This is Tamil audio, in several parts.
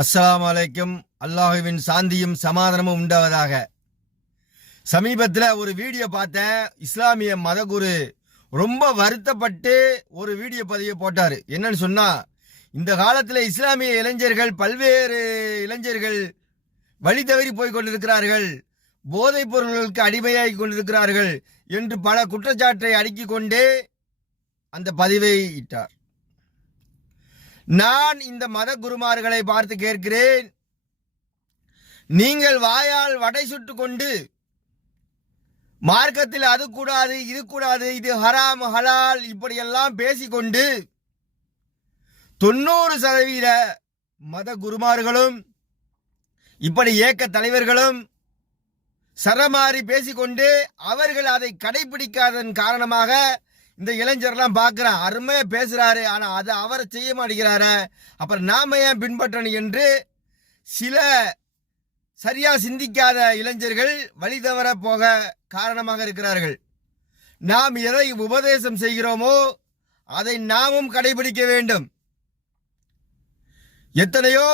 அஸ்லாம் அலைக்கும் அல்லாஹுவின் சாந்தியும் சமாதானமும் உண்டாவதாக. சமீபத்தில் ஒரு வீடியோ பார்த்தேன். இஸ்லாமிய மதகுரு ரொம்ப வருத்தப்பட்டு ஒரு வீடியோ பதிவை போட்டார். என்னன்னு சொன்னா இந்த காலத்தில் இஸ்லாமிய இளைஞர்கள் பல்வேறு இளைஞர்கள் வழி தவறி போய் கொண்டிருக்கிறார்கள். போதைப் பொருள்களுக்கு அடிமையாகி கொண்டிருக்கிறார்கள் என்று பல குற்றச்சாட்டை அடுக்கிக் கொண்டே அந்த பதிவை இட்டார். நான் இந்த மத குருமார்களை பார்த்து கேட்கிறேன். நீங்கள் வாயால் வடை சுட்டு கொண்டு மார்க்கத்தில் அது கூடாது இது கூடாது இது ஹராம் ஹலால் இப்படியெல்லாம் பேசிக்கொண்டு தொண்ணூறு சதவீத மத குருமார்களும் இப்படி இயக்க தலைவர்களும் சரமாறி பேசிக்கொண்டு அவர்கள் அதை கடைபிடிக்காதன் காரணமாக இந்த இளைஞர்லாம் பார்க்குறான் அருமையாக பேசுகிறாரு ஆனால் அதை அவரை செய்ய மாட்டேங்கிறாரு. அப்புறம் நாம் ஏன் பின்பற்றணும் என்று சில சரியாக சிந்திக்காத இளைஞர்கள் வழி தவற போக காரணமாக இருக்கிறார்கள். நாம் எதை உபதேசம் செய்கிறோமோ அதை நாமும் கடைபிடிக்க வேண்டும். எத்தனையோ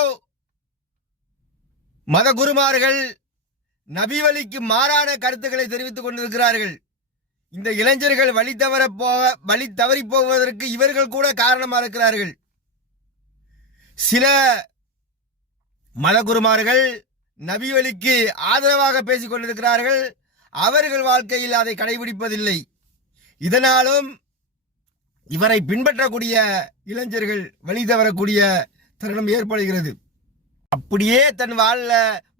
மத குருமார்கள் நபி வழிக்கு மாறான கருத்துக்களை தெரிவித்துக் கொண்டிருக்கிறார்கள். இந்த இளைஞர்கள் வழி தவற போக வழி தவறி போவதற்கு இவர்கள் கூட காரணமாக இருக்கிறார்கள். சில மதகுருமார்கள் நபிவழிக்கு ஆதரவாக பேசிக் கொண்டிருக்கிறார்கள். அவர்கள் வாழ்க்கையில் அதை கடைபிடிப்பதில்லை. இதனாலும் இவரை பின்பற்றக்கூடிய இளைஞர்கள் வழி தவறக்கூடிய தருணம் ஏற்படுகிறது. அப்படியே தன் வாழ்ல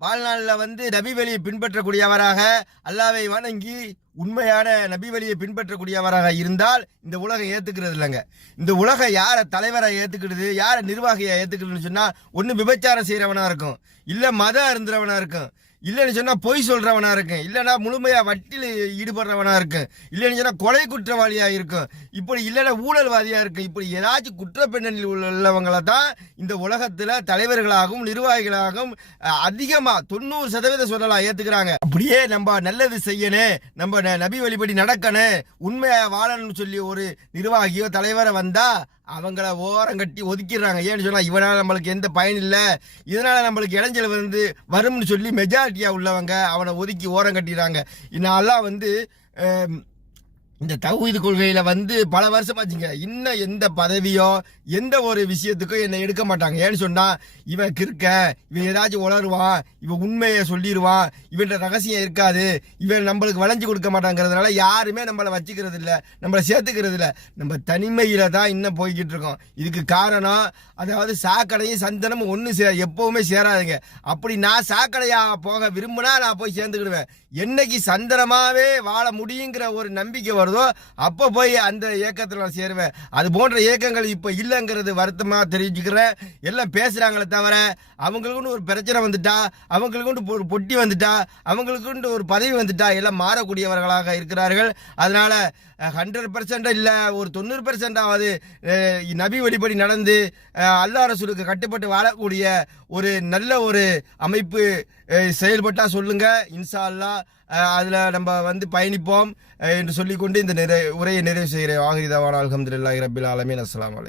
வாழ்நாளில் வந்து நபி வழியை பின்பற்றக்கூடியவராக அல்லாவை வணங்கி உண்மையான நபி வழியை பின்பற்றக்கூடியவராக இருந்தால் இந்த உலகம் ஏற்றுக்கிறது இல்லைங்க. இந்த உலகம் யாரை தலைவரை ஏற்றுக்கிடுது யாரை நிர்வாகியை ஏத்துக்கிடுதுன்னு சொன்னால் ஒன்று விபச்சாரம் செய்கிறவனாக இருக்கும். இல்லை மதம் இருந்துறவனா இருக்கும். இல்லைன்னு சொன்னால் பொய் சொல்கிறவனாக இருக்கும் இல்லைன்னா முழுமையாக வட்டியில் ஈடுபடுறவனாக இருக்கும் இல்லைன்னு சொன்னால் கொலை குற்றவாளியாக இருக்கும் இப்படி இல்லைன்னா ஊழல்வாதியாக இருக்கும் இப்படி ஏதாச்சும் குற்றப்பின்னணியில் உள்ளவங்களை தான் இந்த உலகத்தில் தலைவர்களாகவும் நிர்வாகிகளாகவும் அதிகமாக தொண்ணூறு சதவீதம் சொல்லலாம் ஏற்றுக்கிறாங்க அப்படியே நம்ம நல்லது செய்யணும் நம்ம ந- நபி வழிபடி நடக்கணும் உண்மையாக வாழணும்னு சொல்லி ஒரு நிர்வாகியோ தலைவரை வந்தால் அவங்கள ஓரம் கட்டி ஒதுக்கிடுறாங்க. ஏன்னு சொன்னால் இவனால் நம்மளுக்கு எந்த பயன் இல்லை. இதனால் நம்மளுக்கு இடைஞ்சல் வந்து வரும்னு சொல்லி மெஜாரிட்டியாக உள்ளவங்க அவனை ஒதுக்கி ஓரம் கட்டிடுறாங்க. இதனாலாம் வந்து இந்த தகுதி கொள்கையில வந்து பல வருஷமாச்சுங்க இன்னும் எந்த பதவியோ எந்த ஒரு விஷயத்துக்கும் என்னை எடுக்க மாட்டாங்க. ஏன்னு சொன்னா இவன் கிறுக்க இவன் ஏதாச்சும் உளருவான் இவன் உண்மையை சொல்லிடுவான் இவன் ரகசியம் இருக்காது இவன் நம்மளுக்கு வளைஞ்சு கொடுக்க மாட்டாங்கிறதுனால யாருமே நம்மளை வச்சுக்கிறது இல்லை நம்மளை சேர்த்துக்கிறது இல்லை. நம்ம தனிமையில தான் இன்னும் போய்கிட்டு இருக்கோம். இதுக்கு காரணம் அதாவது சாக்கடையும் சந்தனமும் ஒன்று சே எப்பவுமே சேராதுங்க. அப்படி நான் சாக்கடையாக போக விரும்பினா நான் போய் சேர்ந்துக்கிடுவேன். என்னைக்கு சந்தனமாகவே வாழ முடியுங்கிற ஒரு நம்பிக்கை வரும் வருதோ அப்போ போய் அந்த இயக்கத்தில் நான் சேருவேன். அது போன்ற இயக்கங்கள் இப்போ இல்லைங்கிறது வருத்தமாக தெரிவிச்சுக்கிறேன் எல்லாம் பேசுகிறாங்களே தவிர அவங்களுக்குன்னு ஒரு பிரச்சனை வந்துட்டா அவங்களுக்குண்டு ஒரு பொட்டி வந்துட்டா அவங்களுக்குண்டு ஒரு பதவி வந்துட்டா எல்லாம் மாறக்கூடியவர்களாக இருக்கிறார்கள். அதனால் ஹண்ட்ரட் பர்சண்டாக இல்லை ஒரு தொண்ணூறு பர்சன்டாவது நபி வழிபடி நடந்து அல்லா ரசூலுக்கு கட்டுப்பட்டு வாழக்கூடிய ஒரு நல்ல ஒரு அமைப்பு செயல்பட்டால் சொல்லுங்கள் இன்சா இன்ஷா அல்லாஹ் நம்ம வந்து பயணிப்போம் என்று சொல்லிக்கொண்டு இந்த நிறை உரையை நிறைவு செய்கிறேன். வாகிரிதாவான அலமதுல்லாஹி ரபில் ஆலமீன். அஸ்லாம் வலை